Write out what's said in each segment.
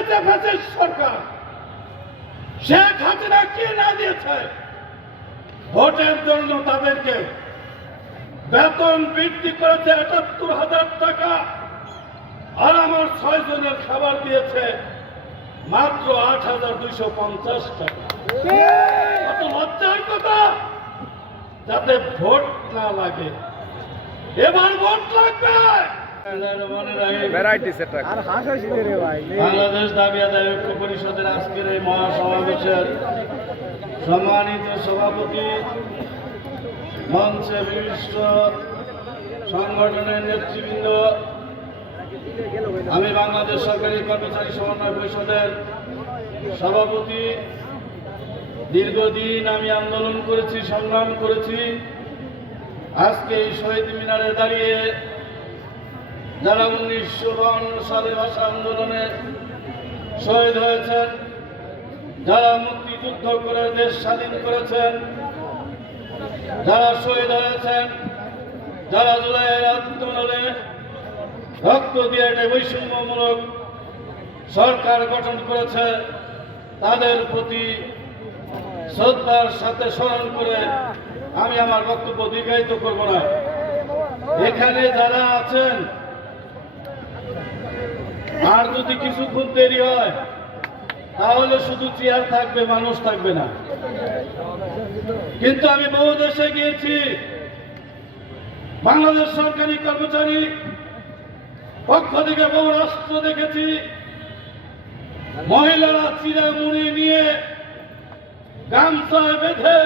দিয়েছে ফ্যাসিস্ট সরকার? শেখ হাসিনা কি না দিয়েছে? ভোটের জন্য তাদেরকে বেতন বৃদ্ধি করেছে ৭৮,০০০ টাকা, আর আমার ৬ জনের খাবার দিয়েছে মাত্র ৮,২৫০ টাকা। কত লজ্জার কথা! যাতে ভোট না লাগে, এবার ভোট লাগবে। বাংলাদেশ দাবি আদায় ঐক্য পরিষদের আজকের এই মহাসমাবেশের সম্মানিত সভাপতি, মঞ্চে বিশিষ্ট সংগঠনের নেতৃবৃন্দ, আমি বাংলাদেশ সরকারি কর্মচারী সমন্বয় পরিষদের সভাপতি। দীর্ঘদিন আমি আন্দোলন করেছি, সংগ্রাম করেছি। আজকে এই শহীদ মিনারে দাঁড়িয়ে যারা ১৯৫২ সালে ভাষা আন্দোলনে শহীদ হয়েছেন, যারা মুক্তিযুদ্ধ করে দেশ স্বাধীন করেছেন, যারা শহীদ হয়েছেন, যারা জুলাইয়ের আন্দোলনে রক্ত দিয়ে একটা বৈষম্যমূলক সরকার গঠন করেছে, তাদের প্রতি শ্রদ্ধার সাথে স্মরণ করে আমি আমার বক্তব্য দীর্ঘায়িত করব না। এখানে যারা আছেন, আর যদি কিছুক্ষণ দেরি হয় তাহলে শুধু চেয়ার থাকবে, মানুষ থাকবে না। কিন্তু আমি বহু দেশে গিয়েছি, বাংলাদেশ সরকারি কর্মচারী পক্ষ থেকে বহু রাষ্ট্র দেখেছি। মহিলারা চিরা মুড়ি নিয়ে গামছায় বেঁধে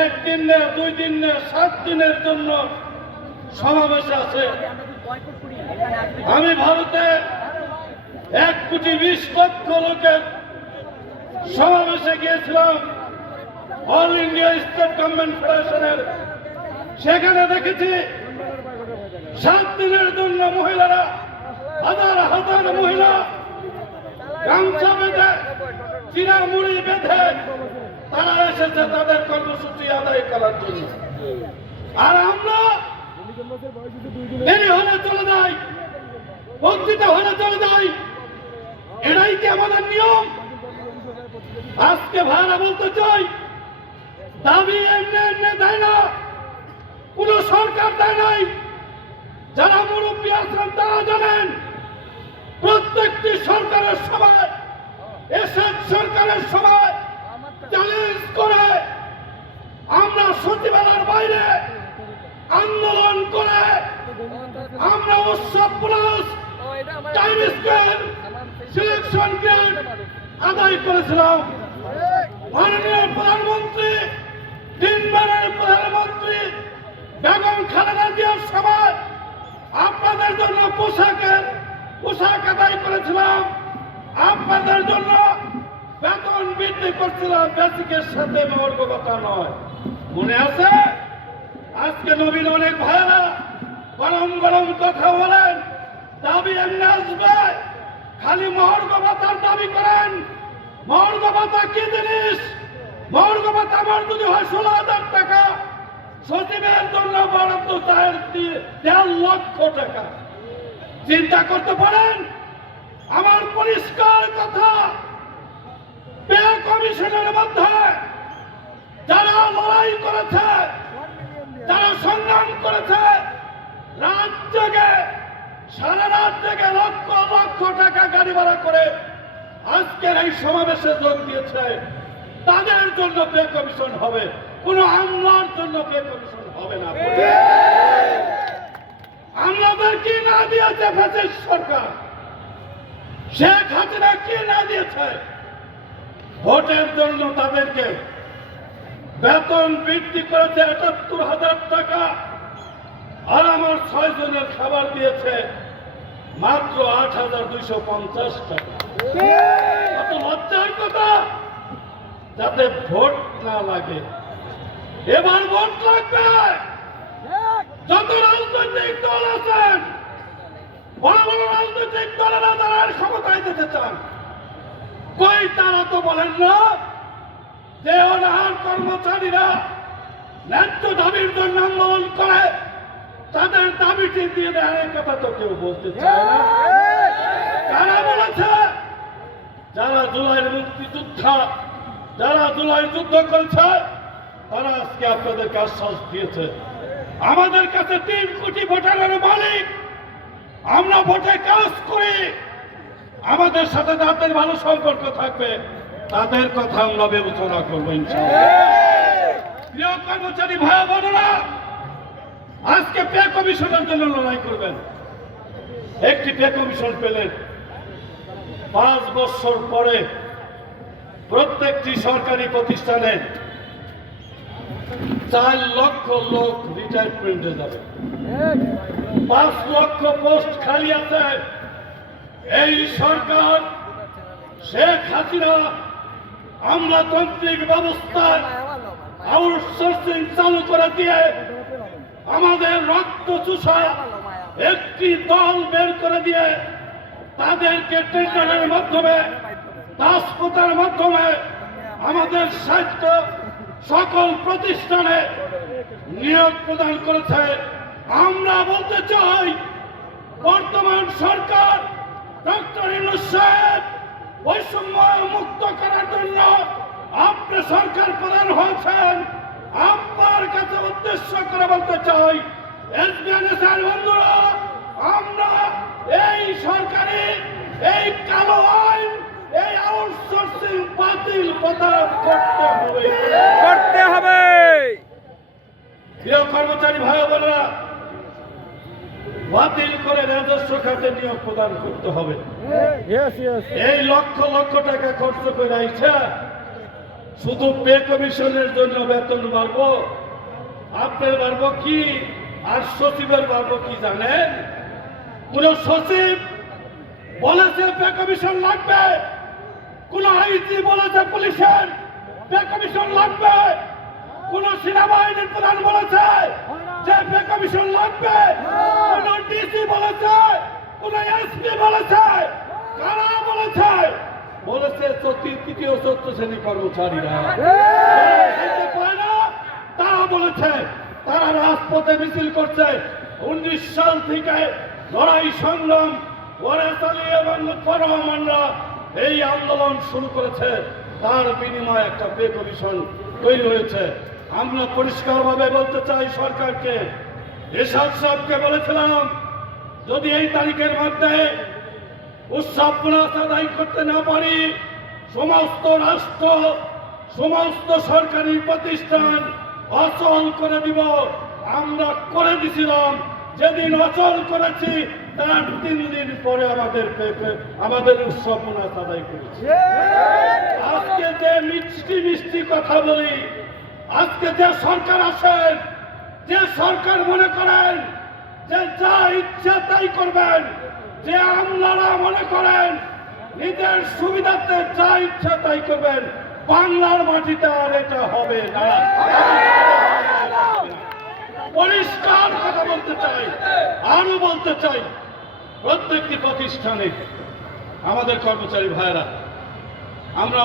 ১ দিন না ২ দিন না ৭ দিনের জন্য সমাবেশে আছে। আমি ভারতে ১,২০,০০,০০০ লোকের সমাবেশে গিয়েছিলাম, অল ইন্ডিয়া স্টেট গভর্নমেন্ট ফেডারেশনের। সেখানে দেখেছি ৭ দিনের জন্য মহিলারা, হাজার হাজার মহিলা গামছা বেঁধে, চিরা মুড়ি বেঁধে তারা এসেছে তাদের কর্মসূচি আদায় করার জন্য। আর আমরা দেরি হলে চলে যাই, বঞ্চিত হলে চলে যাই। এটাই কি আমাদের নিয়ম? আজকে ভাড়া বলতে চাই, দাবি এমনি এমনি দেয় না, কোন সরকার দেয় নাই। যারা মুরব্বী আছেন তারা জানেন, প্রত্যেকটি সরকারের সময়, এসব সরকারের সময় চ্যালেঞ্জ করে আমরা সচিবালয়ের বাইরে আন্দোলন করে আমরা উৎসব plus time scale selection grade আদায় করেছিলাম। মাননীয় প্রধানমন্ত্রী, ৩ বারের প্রধানমন্ত্রী বেগম খালেদা জিয়ার সময় আপনাদের জন্য পোশাক আদায় করেছিলাম, আপনাদের জন্য বেতন বৃদ্ধি করছিলাম, বেসিকের সাথে মহর্ঘ ভাতা নয়। মনে আছে? আজকে নবীন অনেক ভাইরা গরম গরম কথা বলেন, দাবি এমনি আসবে, খালি মহর্ঘ ভাতার দাবি করেন। মহর্ঘ ভাতা কি জিনিস? মহর্ঘ ভাতা আমার যদি হয় ১৬,০০০ টাকা, সচিবের জন্য বরাদ্দ ১.৫ লক্ষ টাকা। চিন্তা করতে পারেন? আমার পরিষ্কার কথা, পে কমিশনের মধ্যে যারা লড়াই করেছে, যারা সংগ্রাম করেছে, রাত জেগে, সারা রাত জেগে লক্ষ লক্ষ টাকা গাড়ি ভাড়া করে আজকের এই সমাবেশে যোগ দিয়েছে, তাদের জন্য পে কমিশন হবে, কোন আমলার জন্য পে কমিশন হবে না। আমলাদের কি না দিয়েছে ফ্যাসিস্ট সরকার? শেখ হাসিনা কি না দিয়েছে? ভোটের জন্য তাদেরকে বেতন বৃদ্ধি করেছে ৭৮,০০০ টাকা, আর আমার ৬ জনের খাবার দিয়েছে মাত্র ৮,২৫০ টাকা। কত লজ্জার কথা! যাতে ভোট না লাগে, এবার ভোট লাগবে। যত রাজনৈতিক দল আছেন, বড় বড় রাজনৈতিক দলেরা তারা ক্ষমতায় যেতে চান, কই তারা তো বলেন না যে অনাহার কর্মচারীরা ন্যায্য দাবির জন্য আন্দোলন করে, তাদের দাবিটি দিয়ে দেয়, কথা তো কেউ বলতে চায় না। তারা বলে জুলাইয়ের মুক্তিযোদ্ধা, যারা জুলাই যুদ্ধ করেছে, তারা আজকে আপনাদেরকে আশ্বাস দিয়েছে। আমাদের কাছে 3 কোটি ভোটারের মালিক, আমরা ভোটে কাজ করি, আমাদের সাথে যাদের ভালো সম্পর্ক থাকবে তাদের কথা আমরা বিবেচনা করবো ইনশাআল্লাহ। প্রিয় কর্মচারী ভাই বোনেরা, আজকে পে কমিশনের জন্য লড়াই করবেন। একটি পে কমিশন পেলেন, 5 বছর পরে প্রত্যেকটি সরকারি প্রতিষ্ঠানে 4 লক্ষ লোক রিটায়ারমেন্টে যাবে, 5 লক্ষ পোস্ট খালি আছে। এই সরকার শেখ হাসিনা আমলাতান্ত্রিক ব্যবস্থায় আউটসোর্সিং চালু করে দিয়ে আমাদের রক্ত চুষা একটি দল বের করে দিয়ে তাদেরকে টেন্ডারের মাধ্যমে, দাসপ্রথার মাধ্যমে আমাদের সাহিত্য সকল প্রতিষ্ঠানে নিয়োগ প্রদান করেছে। আমরা বলতে চাই, বর্তমান সরকার ডক্টর ইউনূস সাহেব বৈষম্য মুক্ত করার জন্য আপনি সরকার প্রধান হয়েছেন। আপনার কাছে উদ্দেশ্য করে বলতে চাই, এসবিএনএসের বন্ধুরা, আমরা এই সরকারি এই কালো আইন, এই আউটসোর্সিং বাতিল করতে হবে। প্রিয় কর্মচারী ভাই বোনেরা, বাতিল করে রাজস্ব খাতে নিয়োগ প্রদান করতে হবে। এই লক্ষ লক্ষ টাকা খরচ করে আইসা শুধু পে কমিশনের জন্য বেতন বাড়বো, আপনার বাড়বো কি আর সচিবের বাড়বো কি জানেন? কোন সচিব বলেছে পে কমিশন লাগবে, কোন আইজি বলেছে পুলিশের পে কমিশন লাগবে, কোন সেনাবাহিনীর প্রধান বলেছে যে পে কমিশন লাগবে, কোন ডিসি বলেছে, কোন এসপি বলেছে, কারা বলেছে? বলেছে তৃতীয় চতুর্থ শ্রেণী কর্মচারীরা। তারা বলেছে, তারা রাজপথে মিছিল করছে। 19 সাল থেকে লড়াই সংগ্রাম ওরা চালিয়ে আমরা এই আন্দোলন শুরু করেছে, তার বিনিময়ে একটা পে কমিশন তৈরি হয়েছে। আমরা পরিষ্কারভাবে বলতে চাই সরকারকে, এরশাদ সাহেবকে বলেছিলাম, যদি এই তারিখের মধ্যে উৎসব বোনাস আদায় করতে না পারি, সমস্ত রাষ্ট্র, সমস্ত সরকারি প্রতিষ্ঠান অচল করে দিব। আমরা করে দিছিলাম, যেদিন অচল করেছি তার 3 দিন পরে আমাদের উৎসব বোনাস আদায় করেছি। আজকে যে মিষ্টি মিষ্টি কথা বলি, আজকে যে সরকার আছেন, যে সরকার মনে করেন যে যা ইচ্ছা তাই করবেন, যে আমলারা মনে করেন নিজের সুবিধাতে যা ইচ্ছা তাই করবেন, বাংলার মাটিতে আর এটা হবে না। পরিষ্কার কথা বলতে চাই, আরো বলতে চাই, প্রত্যেকটি প্রতিষ্ঠানে আমাদের কর্মচারী ভাইরা, আমরা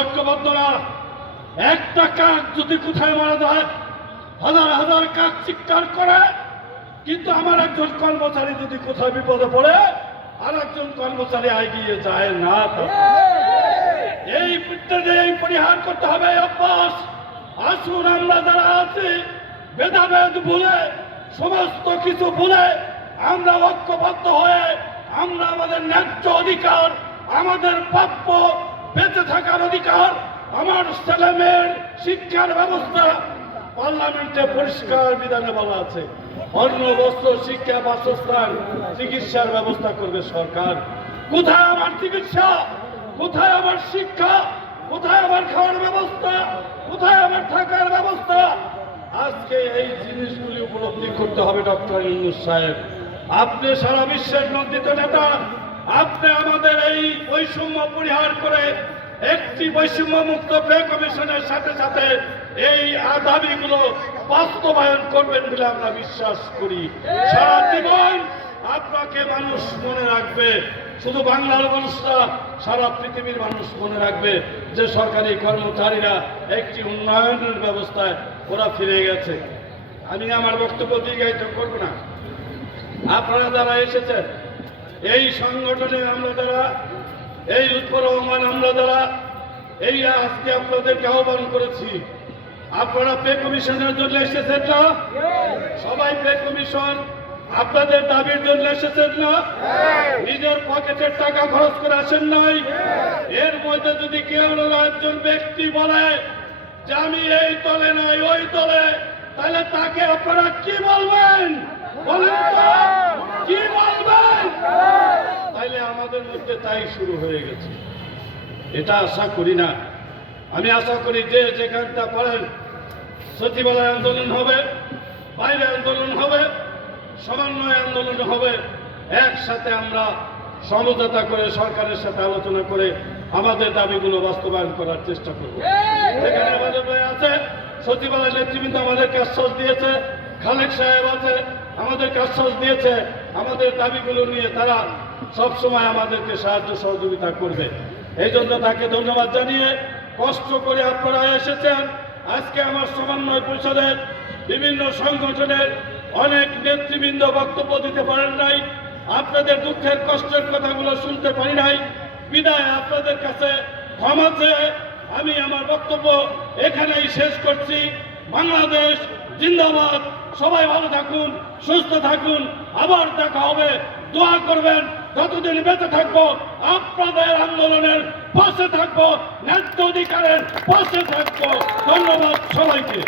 ঐক্যবদ্ধ না। একটা কাক যদি কোথায় মারা যায়, হাজার হাজার কাক চিৎকার করে, কিন্তু আমার একজন কর্মচারী যদি কোথায় বিপদে পড়ে, আর একজন কর্মচারী এগিয়ে যায় না। এই পরিহার করতে হবে অভ্যাস। আসুন আমরা যারা আছি, ভেদাভেদ ভুলে, সমস্ত কিছু ভুলে আমরা ঐক্যবদ্ধ হয়ে আমরা আমাদের ন্যায্য অধিকার, আমাদের প্রাপ্য বেঁচে থাকার অধিকার, আমার ছেলে মেয়ের শিক্ষার ব্যবস্থা পার্লামেন্টে পরিষ্কার বিধানে বলা আছে, অন্ন বস্ত্র শিক্ষা বাসস্থান চিকিৎসার ব্যবস্থা করবে সরকার। কোথায় আমার চিকিৎসা, কোথায় আমার শিক্ষা, কোথায় আমার খাওয়ার ব্যবস্থা, কোথায় আমার থাকার ব্যবস্থা? আজকে এই জিনিসগুলি উপলব্ধি করতে হবে ডক্টর ইউনূস সাহেব। আপনি সারা বিশ্বের নন্দিত নেতা, আপনি আমাদের এই বৈষম্য পরিহার করে একটি বৈষম্য মুক্ত পে কমিশনের সাথে সাথে এই দাবিগুলো বাস্তবায়ন করবেন বলে আমরা বিশ্বাস করি। সারা জীবন আপনাকে মানুষ মনে রাখবে, শুধু বাংলার মানুষ না, সারা পৃথিবীর মানুষ মনে রাখবে যে সরকারি কর্মচারীরা একটি উন্নয়নের ব্যবস্থায় ওরা ফিরে গেছে। আমি আমার বক্তব্য দীর্ঘায়িত করব না। আপনারা যারা এসেছেন এই সংগঠনে, আমরা যারা এই লুৎফর রহমান আমরা যারা এই আজকে আপনাদেরকে আহ্বান করেছি, আপনারা পে কমিশনের জন্য এসেছেন না? সবাই পে কমিশন আপনাদের দাবির জন্য এসেছেন না? নিজের পকেটের টাকা খরচ করে আসেন নাই? এর মধ্যে যদি কেউ একজন ব্যক্তি বলে যে আমি এই দলে নাই ওই দলে, তাহলে তাকে আপনারা কি বলবেন? বলেন তো, কি বলবেন? তাইলে আমাদের মধ্যে তাই শুরু হয়ে গেছে। এটা আশা করি না। আমি আশা করি যে যেখানটা পারেন সচিবালয় আন্দোলন হবে, বাইরে আন্দোলন হবে, সমন্বয় আন্দোলন হবে, একসাথে আমরা সমঝোতা করে সরকারের সাথে আলোচনা করে আমাদের দাবিগুলো বাস্তবায়ন করার চেষ্টা করব। যেখানে আমাদের ভাই আছে, সচিবালয় নেতৃবৃন্দ আমাদেরকে আশ্বাস দিয়েছে, খালেক সাহেব আছে আমাদেরকে আশ্বাস দিয়েছে, আমাদের দাবিগুলো নিয়ে তারা সবসময় আমাদেরকে সাহায্য সহযোগিতা করবে। এই জন্য তাকে ধন্যবাদ জানিয়ে, কষ্ট করে আপনারা এসেছেন। আজকে আমার সমন্বয় পরিষদের বিভিন্ন সংগঠনের অনেক নেতৃবৃন্দ বক্তব্য দিতে পারেন নাই, আপনাদের দুঃখের কষ্টের কথাগুলো শুনতে পারি নাই, বিদায় আপনাদের কাছে ক্ষমা চেয়ে আমি আমার বক্তব্য এখানেই শেষ করছি। বাংলাদেশ জিন্দাবাদ। সবাই ভালো থাকুন, সুস্থ থাকুন, আবার দেখা হবে। দোয়া করবেন, যতদিন বেঁচে থাকবো আপনাদের আন্দোলনের পাশে থাকবো, ন্যায্য অধিকারের পাশে থাকবো। ধন্যবাদ সবাইকে।